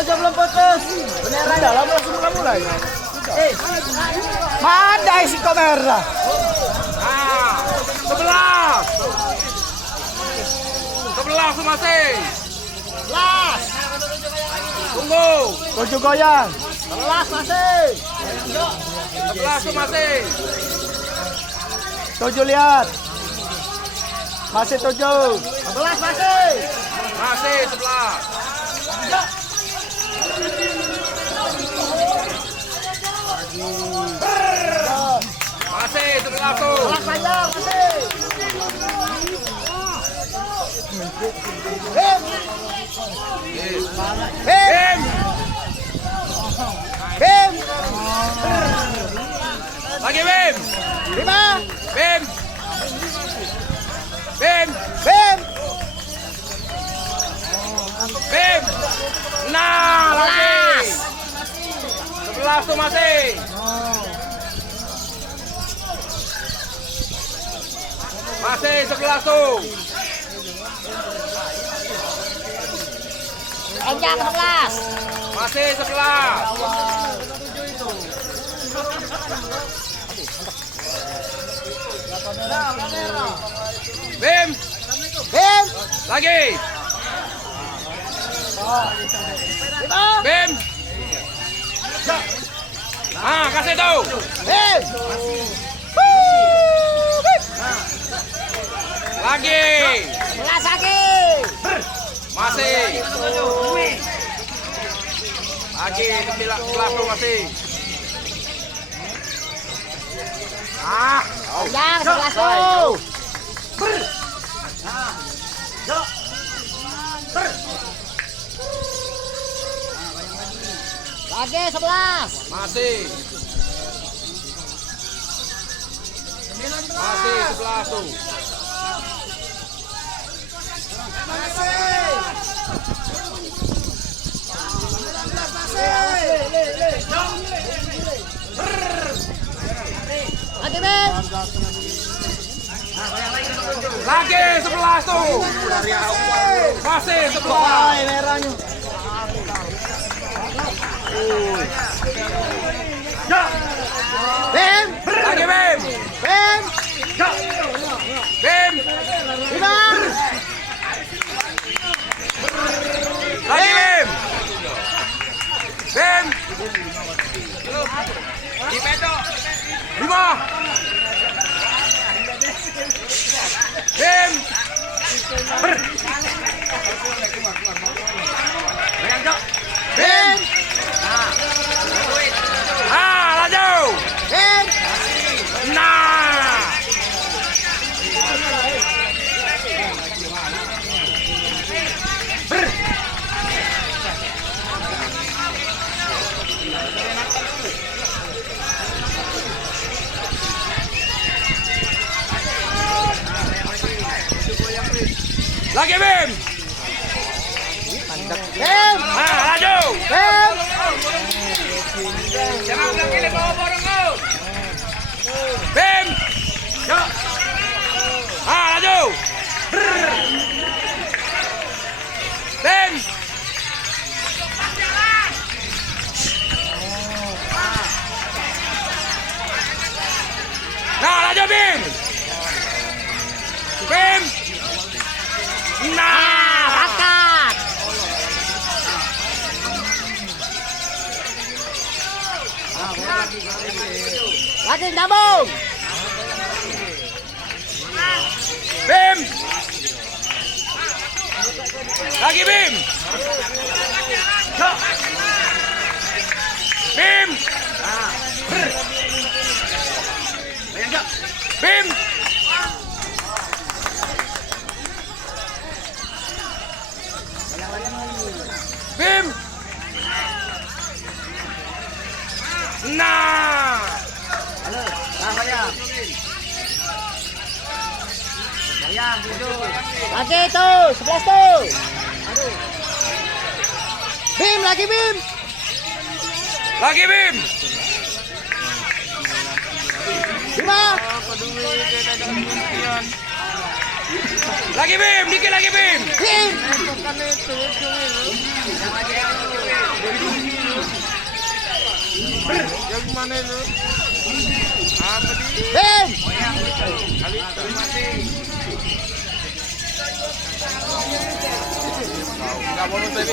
Tojo belum putus. Beneran dalam langsung mulai. Mana isi kamera? 11 masih. Las. Tunggu. Tojo goyang. 11 masih. 11 masih. Tojo lihat. Masih Tojo. 11 masih. Masih 11. Masih 11 tuh. 11 panjang masih. Bim. Bim. Bim. Lagi Bim. 5. Bim. Bim. Bim. Bim. Nah, lagi. 11 tuh masih. Masih 11 tuh. Panjang 11. Masih 11. Bim. Bim. Lagi. 5. Bim. Ah, kasih tuh. Bim. Lagi. 11 lagi. Masih. Lagi 11 tuh masih. Ah, Panjang 11 tuh. Lagi 11. masih. Masih 11 tuh. Lagi Bim. Lagi 11 tuh. Masih 11. Merahnya. Bim. Lagi Bim. Bim. Bim. 5. Lagi Bim. Bim. 5. Bim. Bim. Ah, laju. Bim. Nah. Lagi Bim. Bim. Ah, laju. Bim. Jangan bilang ini bawa borong kau. Bim. Ah, laju. Bim. Nah, laju Bim. Bim. Nah, Angkat. Lagi nyambung. Bim. Lagi Bim. Bim. Bim. Bim. Nah. Lagi tuh, 11 tuh. Bim, lagi Bim. Lagi Bim. 5. Lagi Bim, dikit lagi Bim. Bim. Yang mana itu? Apa di? Bim. Alita. Enggak mau nonton.